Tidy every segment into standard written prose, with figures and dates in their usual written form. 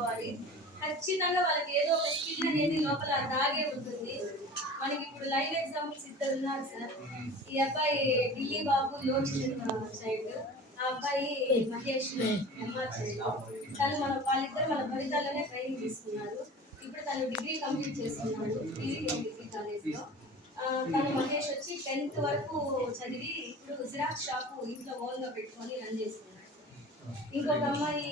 చేసుకోవాలి. ఖచ్చితంగా వాళ్ళకి ఏదో ఒక స్కిల్ అనేది లోపల దాగే ఉంటుంది. మనకి ఇప్పుడు లైవ్ ఎగ్జాంపుల్స్ ఇద్దరు ఉన్నారు సార్. ఈ అబ్బాయి ఢిల్లీ బాబు లోన్ సైడ్, ఆ అబ్బాయి మహేష్ ఎంఆర్ సైడ్. తను వాళ్ళిద్దరు మన ఫలితాల్లోనే ట్రైనింగ్ తీసుకున్నారు. ఇప్పుడు తను డిగ్రీ కంప్లీట్ చేస్తున్నాడు డిగ్రీ కాలేజ్లో. తను మహేష్ వచ్చి 10th వరకు చదివి ఇప్పుడు జిరాక్స్ షాపు ఇంట్లో ఓన్గా పెట్టుకొని రన్ చేస్తున్నాడు. ఇంకొక అమ్మాయి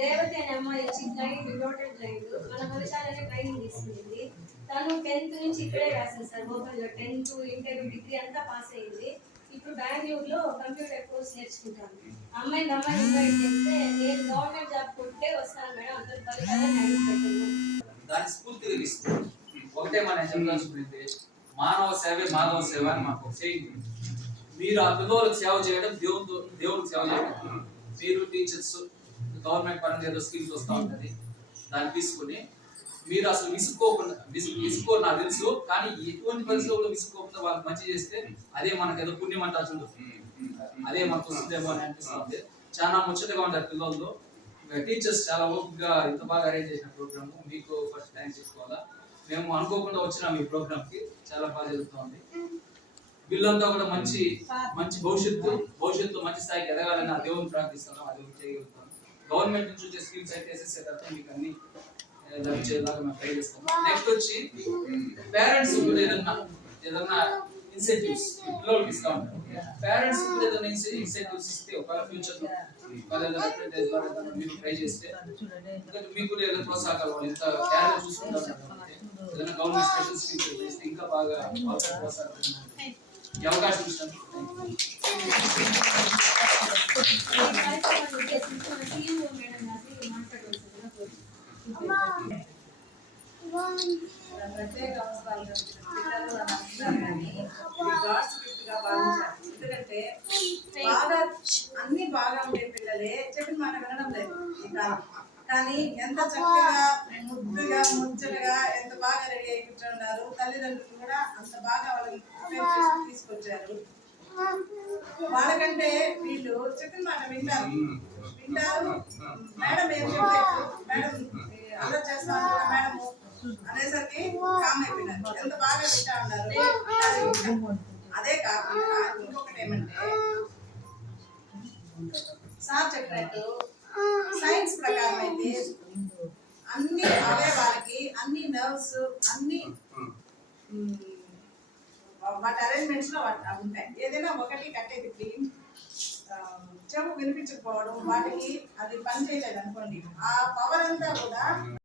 రేవతి అనే అమ్మాయి వచ్చి బ్లైండ్ టోటల్ బ్లైండ్ మన ఫలితాలనే ట్రైనింగ్ తీసుకుంది. తను 10th నుంచి ఇక్కడే రాసింది సార్. ఓపెన్లో 10th ఇంటర్ డిగ్రీ అంతా పాస్ అయింది. ఇప్పుడు బెంగళూరులో కంప్యూటర్ కోర్స్ నేర్చుకుంటాను. అమ్మాయిని ఇన్వైట్ చేస్తే నేను గవర్నమెంట్ జాబ్ కొట్టే వస్తాను మేడం, అందరు ఫలితాలే దాని స్ఫూర్తిగా తీసుకుంటాం. ఒకటే మనం చెప్పాల్సింది మానవ సేవే మాధవ సేవ అని మాకు సేయింగ్. మీరు ఆ పిల్లలకు సేవ చేయడం దేవునికి సేవ చేయడం. మీరు టీచర్స్ గవర్నమెంట్ పరంగా ఏదో స్కీమ్స్ వస్తూ ఉంటుంది, దాన్ని తీసుకుని మీరు అసలు విసుకో నాకు తెలుసు, కానీ ఎటువంటి పరిస్థితుల్లో విసుకోకుండా వాళ్ళకి మంచి చేస్తే అదే మనకు ఏదో పుణ్యం అంటారు చూడు, అదే మనకు వస్తుందేమో అని అనిపిస్తుంది. చాలా ముచ్చటగా ఉంటారు పిల్లల్లో. టీచర్స్ చాలా ఓపికగా ఇంత బాగా అరేంజ్ చేసిన ప్రోగ్రామ్ మీకు ఫస్ట్ థ్యాంక్స్ చెప్పుకోవాలా. మేము అనుకోకుండా వచ్చినాం ఈ ప్రోగ్రామ్ కి, చాలా బాగా జరుగుతుంది. వీళ్ళంతా కూడా మంచి భవిష్యత్తు మంచి స్థాయికి ఎదగాలని ఆ దేవుని ప్రార్థిస్తున్నాం. అది చేయగలుగుతాం. గవర్నమెంట్ నుంచి వచ్చే స్కీమ్స్ అయితే వేసేసే తర్వాత మీకు అన్ని లభించేలాగా మేము ట్రై చేస్తాం. నెక్స్ట్ వచ్చి పేరెంట్స్ ఏదన్నా ఇన్సెంటివ్స్ పిల్లలకి ఇస్తా ఉంటారు. పేరెంట్స్ ఏదైనా ఇన్సెంటివ్స్ ఇస్తే ఒకవేళ ఫ్యూచర్ లో మీరు ట్రై చేస్తే మీకు కూడా ఏదైనా ప్రోత్సాహాలు వాళ్ళు ఇంత క్యారెక్టర్ చూసుకుంటారు. ఏదైనా గవర్నమెంట్ స్పెషల్ స్కీమ్స్ చేస్తే ఇంకా బాగా ప్రోత్సాహం ఈ అవకాశం ఇచ్చినందుకు ప్రత్యేక అవసరాలు ఎందుకంటే బాగా అన్ని బాగా ఉండే పిల్లలే చెప్పిన మాట వినడం లేదు ఈ కాలం. కానీ ఎంత చక్కగా ముజ్జలుగా ఎంత బాగా రెడీ అయి కూర్చున్నారు. తల్లిదండ్రులు కూడా అంత బాగా వాళ్ళని తీసుకొచ్చారు. వాళ్ళకంటే వీళ్ళు చెప్పిన మాట వింటారు. మేడం ఏం చెప్పారు, మేడం అలా చేస్తాను మేడం అనేసరికి కామ్ అయిపోయినారు. ఎంత బాగా వింటా ఉన్నారు. అదే కాకుండా ఇంకొకటి ఏమంటే సార్ చెప్పినట్టు సైన్స్ ప్రకారం అయితే అన్ని అవయవాలకి అన్ని నర్వ్స్ అన్ని వాటి అరేంజ్మెంట్స్ లో వాటి ఉంటాయి. ఏదైనా ఒకటి కట్టేది చెవు వినిపించకపోవడం, వాటికి అది పని చేయలేదు అనుకోండి, ఆ పవర్ అంతా కూడా